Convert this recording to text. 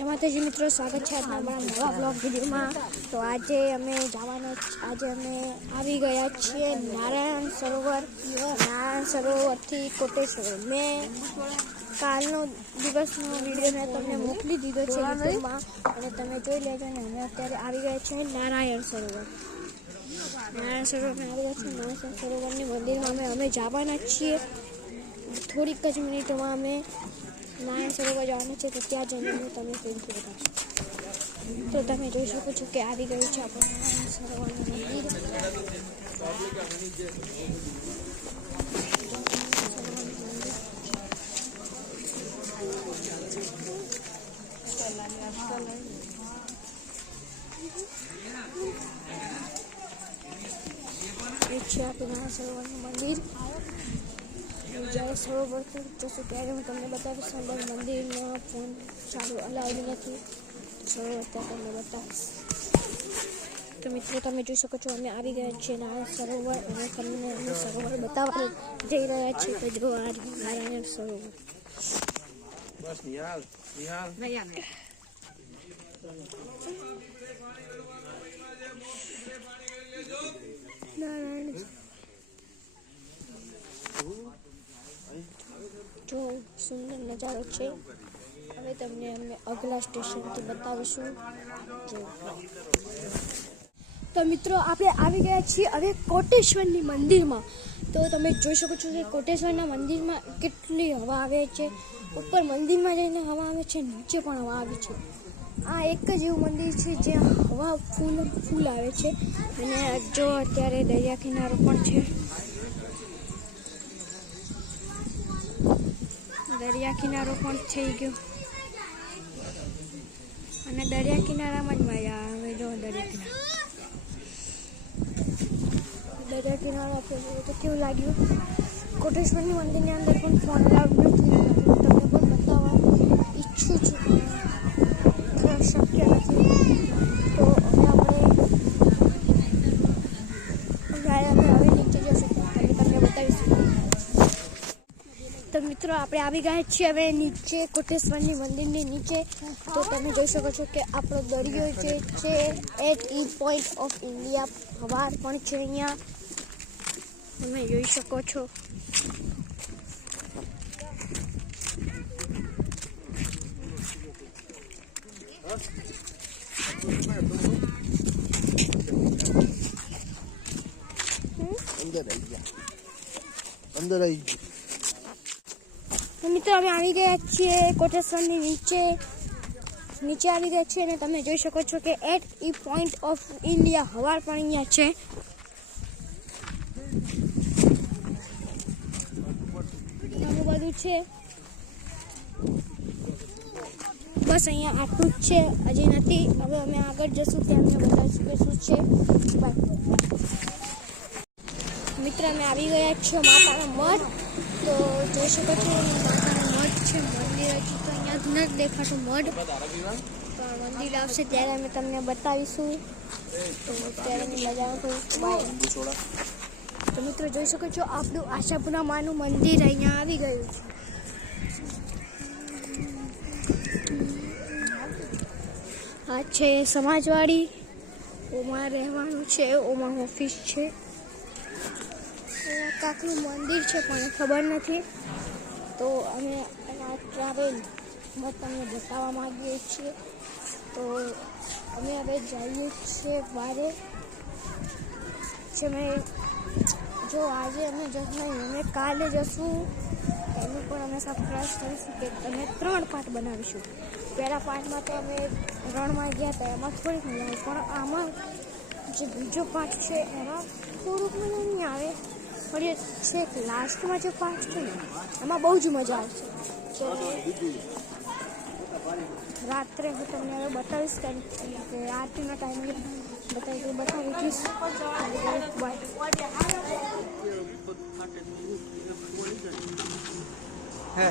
જય માતાજી મિત્રો, સ્વાગત છે આજના અમારા નવા બ્લોગ વિડીયોમાં। તો આજે અમે આવી ગયા છીએ નારાયણ સરોવરથી કોટેશ્વર। મેં કાલનો દિવસનો વિડીયો મેં તમને મોકલી દીધો છે યુટ્યુબમાં અને તમે જોઈ લેજો ને। અમે અત્યારે આવી ગયા છીએ નારાયણ સરોવરમાં આવી ગયા છીએ। નારાયણ સરોવરની મંદિરમાં અમે જવાના છીએ। થોડીક જ મિનિટોમાં અમે નારાયણ સરોવર જવાનું છે, તો ત્યાં જઈને હું તમને ફરીથી બતાવીશ। તો તમે જોઈ શકો છો કે આવી ગયું છે આપણું નારાયણ સરોવરનું મંદિર। એ છે આપણું નારાયણ સરોવરનું મંદિર। જ્યારે સરોવર પર જશું ત્યારે હું તમને બતાવીશ। અંદર મંદિરમાં ફોન ચાલુ અલાઉડ નથી, સરોવર ત્યાં તમને બતાવીશ। તો મિત્રો તમે જોઈ શકો છો અમે આવી ગયા છીએ નારાયણ સરોવર અને તમને અમે સરોવર બતાવવા જઈ રહ્યા છીએ। તો જો આ નારાયણ સરોવર બસ નિહાલ નારાયણ જો સુંદર નજારો છે। હવે તમને અમે અગલા સ્ટેશનથી બતાવીશું। તો મિત્રો આપણે આવી ગયા છીએ હવે કોટેશ્વરની મંદિરમાં। તો તમે જોઈ શકો છો કે કોટેશ્વરના મંદિરમાં કેટલી હવા આવે છે। ઉપર મંદિરમાં જઈને હવા આવે છે, નીચે પણ હવા આવે છે। આ એક જ એવું મંદિર છે જ્યાં હવા ફૂલ આવે છે। અને જો અત્યારે દરિયા કિનારો પણ છે, દરિયા કિનારો પણ થઈ ગયો અને દરિયા કિનારામાં જ મજા આવે। જો દરિયા કિનારો આપણે તો કેવું લાગ્યું। કોટેશ્વરની મંદિરની અંદર પણ ફોન અલાઉડ નથી, તમને પણ બતાવવા ઈચ્છું છું, શક્ય નથી। તો હવે નીચે જશું, તમને બતાવીશું। તો મિત્રો આપણે આવી ગયા છીએ હવે નીચે કોટેશ્વરની મંદિરની નીચે। તો તમે જોઈ શકો છો કે આપણો દરિયો જે છે at each point of India હવાર પણ છે અહીંયા, તમે જોઈ શકો છો। અંદર આવી ગયા। મિત્રો અમે આવી ગયા છીએ કોટેશ્વરની નીચે આવી ગયા છીએ અને તમે જોઈ શકો છો કે at each point of India હવાર પણ અહીંયા છે। આવું બધું છે, બસ અહીંયા આટલું જ છે, હજી નથી। હવે અમે આગળ જશું ત્યાં અમે બતાવીશું કે શું છે। બાય મિત્ર, અમે આવી ગયા છીએ માતાના મઠ। તો જોઈ શકો છો માતાનો મઠ છે, મંદિર હજી તો અહીંયા જ નથી દેખાતું મઠ, પણ મંદિર આવશે ત્યારે અમે તમને બતાવીશું। તો અત્યારેની મજા આવશે। તો મિત્રો જોઈ શકો છો આપણું આશાપુરા માનું મંદિર અહીંયા આવી ગયું છે। આ છે સમાજવાડી, ઓમાં રહેવાનું છે, ઓમાં ઓફિસ છે। કાકનું મંદિર છે પણ ખબર નથી। તો અમે ટ્રાવેલમાં તમને બતાવવા માંગીએ છીએ। તો અમે હવે જઈએ છીએ વારે જો આજે અમે જશું, અમે કાલે જશું, એનું પણ અમે સરપ્રાઈઝ કરીશું કે અમે 3 પાર્ટ બનાવીશું। પહેલા પાર્ટમાં તો અમે રણમાં ગયા હતા, એમાં થોડીક મજા આવે, પણ આમાં જે બીજો પાર્ટ છે એમાં થોડુંક મજા નહીં આવે, પણ એ છેક લાસ્ટમાં જે પાર્ટ છે ને એમાં બહુ જ મજા આવશે। તો રાત્રે હું તમને હવે બતાવીશ કે આરતીના ટાઈમે બતાવી દઈશ। है